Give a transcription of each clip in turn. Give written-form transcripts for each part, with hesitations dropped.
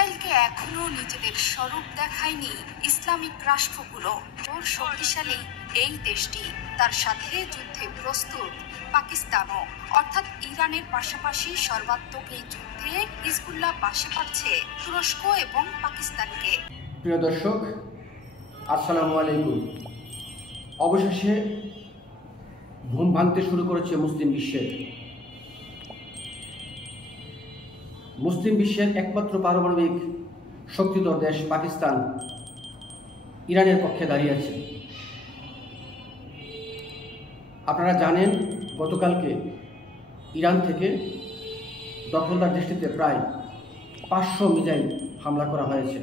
ইসরায়েলকে এখনো নিজেদের স্বরূপ দেখায়নি ইসলামিক রাষ্ট্রগুলো। ওর শক্তিশালী এই দেশটি, তার সাথে যুদ্ধে প্রস্তুত পাকিস্তানও, অর্থাৎ ইরানের পাশাপাশি সর্বাত্মক এই যুদ্ধে হিজবুল্লাহ পাশে পাচ্ছে তুরস্ক এবং পাকিস্তানকে। প্রিয় দর্শক, আসসালামু আলাইকুম। অবশেষে ঘুম ভাঙতে শুরু করেছে মুসলিম বিশ্বের একমাত্র পারমাণবিক শক্তিধর দেশ পাকিস্তান ইরানের পক্ষে দাঁড়িয়েছে। আপনারা জানেন, গতকালকে ইরান থেকে দখলদার দেশটিতে প্রায় 500 মিসাইল হামলা করা হয়েছে।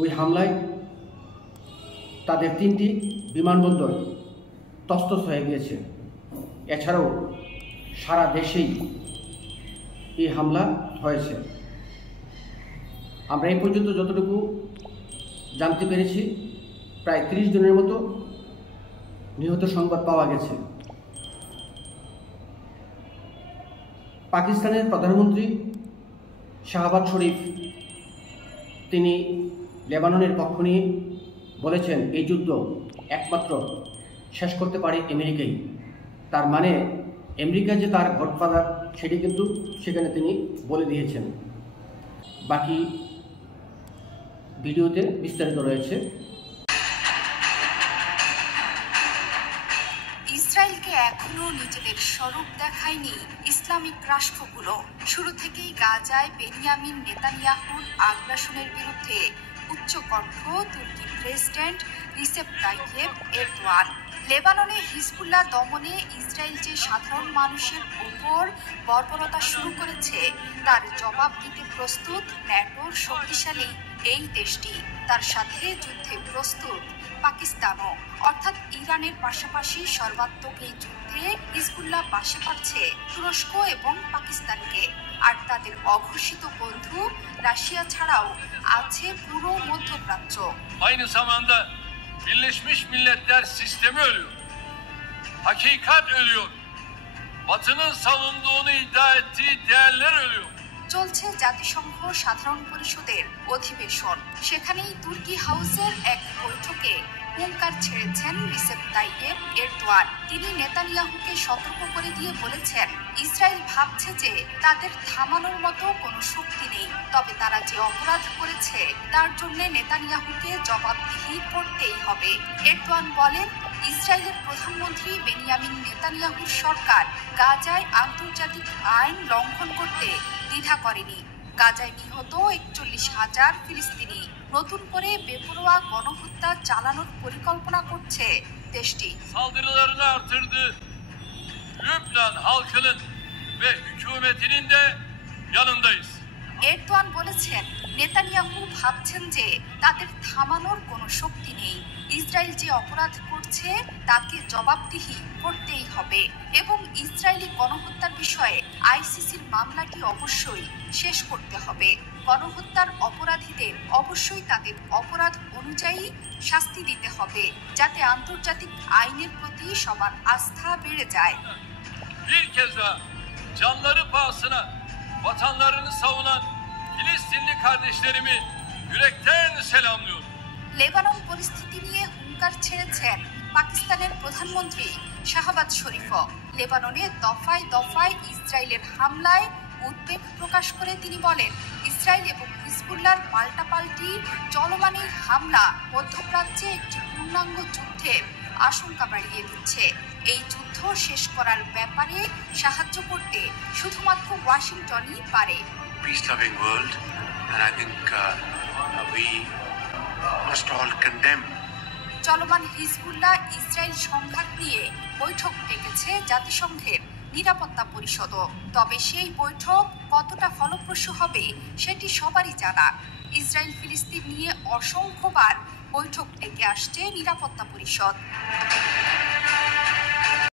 ওই হামলায় তাদের 3টি বিমানবন্দর তছনছ হয়ে গিয়েছে। এছাড়াও সারা দেশেই এই হামলা হয়েছে। আমরা এই পর্যন্ত যতটুকু জানতে পেরেছি, প্রায় 30 জনের মতো নিহত সংবাদ পাওয়া গেছে। পাকিস্তানের প্রধানমন্ত্রী শাহবাজ শরীফ তিনি লেবাননের পক্ষ নিয়ে বলেছেন, এই যুদ্ধ একমাত্র শেষ করতে পারে আমেরিকাই। তার মানে আমেরিকা যে তার গডফাদার সেটি কিন্তু সেখানে তিনি বলে দিয়েছেন। বাকি ভিডিওতে বিস্তারিত রয়েছে। ইসরায়েলকে এখনো নিজেদের স্বরূপ দেখায়নি ইসলামিক রাষ্ট্রগুলো। শুরু থেকেই গাজায় বেনিয়ামিন নেতানিয়াহুর আগ্রাসনের বিরুদ্ধে উচ্চকণ্ঠ তুর্কি প্রেসিডেন্ট রিসেপ তাইয়েপ এরদোয়ান। লেবাননে হিজবুল্লাহ দমনে ইসরায়েল যে সাধারণ মানুষের উপর বর্বরতা শুরু করেছে, তার জবাব দিতে প্রস্তুত ন্যাটোর শক্তিশালী এই দেশটি, তার সাথে যুদ্ধে প্রস্তুত পাকিস্তানও, অর্থাৎ ইরানের পাশাপাশি সর্বাত্মক এই যুদ্ধে হিজবুল্লাহ পাশে পাচ্ছে তুরস্ক এবং পাকিস্তানকে। আর তাদের অঘোষিত বন্ধু রাশিয়া ছাড়াও আছে পুরো মধ্যপ্রাচ্য। Aynı zamanda Birleşmiş Milletler sistemi ölüyor. Hakikat ölüyor. Batı'nın savunduğunu iddia ettiği değerler ölüyor. চলছে জাতিসংঘ সাধারণ পরিষদের অধিবেশন। সেখানেই তুর্কি হাউসের এক বৈঠকে হুঙ্কার ছেড়েছেন রিসেপ তাইয়েপ এরদোয়ান। তিনি নেতানিয়াহুকে সতর্ক করে দিয়ে বলেছেন, ইসরায়েল ভাবছে যে তাদের থামানোর মতো কোনো শক্তি নেই, তবে তারা যে অপরাধ করেছে তার জন্য নেতানিয়াহুকে জবাবদিহি করতেই হবে। এরদোয়ান বলেন, ইসরায়েলের প্রধানমন্ত্রী বেনিয়ামিন নেতানিয়াহুর সরকার গাজায় আন্তর্জাতিক আইন লঙ্ঘন করতে দ্বিধা করেনি। গাজায় নিহত 41,000 ফিলিস্তিনি। নতুন করে বেপরোয়া গণহত্যা চালানোর পরিকল্পনা করছে দেশটি। Saldırılarını artırdı. Lübnan halkının ve hükümetinin de yanındayız. Erdogan বলেছেন, নেতানিয়াহু ভাবছেন যে তাদের থামানোর কোনো শক্তি নেই। ইসরায়েল যে অপরাধ করছে তাকে জবাবদিহি করতেই হবে এবং ইসরায়েলি গণহত্যার বিষয়ে আইসিসির মামলাটি অবশ্যই শেষ করতে হবে। গণহত্যার অপরাধীদের অবশ্যই তাদের অপরাধ অনুযায়ী শাস্তি দিতে হবে, যাতে আন্তর্জাতিক আইনের প্রতি সবার আস্থা বেড়ে যায়। Bir kez daha canları pahasına vatanlarını savunan Filistinli kardeşlerimi yürekten selamlıyorum. Lebanon পরিস্থিতি নিয়ে হুঙ্কার ছেড়েছেন পাকিস্তানের প্রধানমন্ত্রী শাহবাজ শরীফও। লেবাননে দফায় দফায় ইসরায়েলের হামলায় উদ্বেগ প্রকাশ করে তিনি বলেন, ইসরায়েল এবং হিজবুল্লাহর পাল্টাপাল্টি চলমান এই হামলা মধ্যপ্রাচ্যে একটি পূর্ণাঙ্গ যুদ্ধের আশঙ্কা বাড়িয়ে দিচ্ছে। এই যুদ্ধ শেষ করার ব্যাপারে সাহায্য করতে শুধুমাত্র ওয়াশিংটনই পারে। Peace-loving world, and I think we must all condemn. চলমান হিজবুল্লাহ ইসরায়েল সংঘাত নিয়ে বৈঠক ডেকেছে জাতিসংঘের নিরাপত্তা পরিষদও। তবে সেই বৈঠক কতটা ফলপ্রসূ হবে সেটি সবারই জানা। ইসরায়েল ফিলিস্তিন নিয়ে অসংখ্যবার বৈঠক ডেকে আসছে নিরাপত্তা পরিষদ।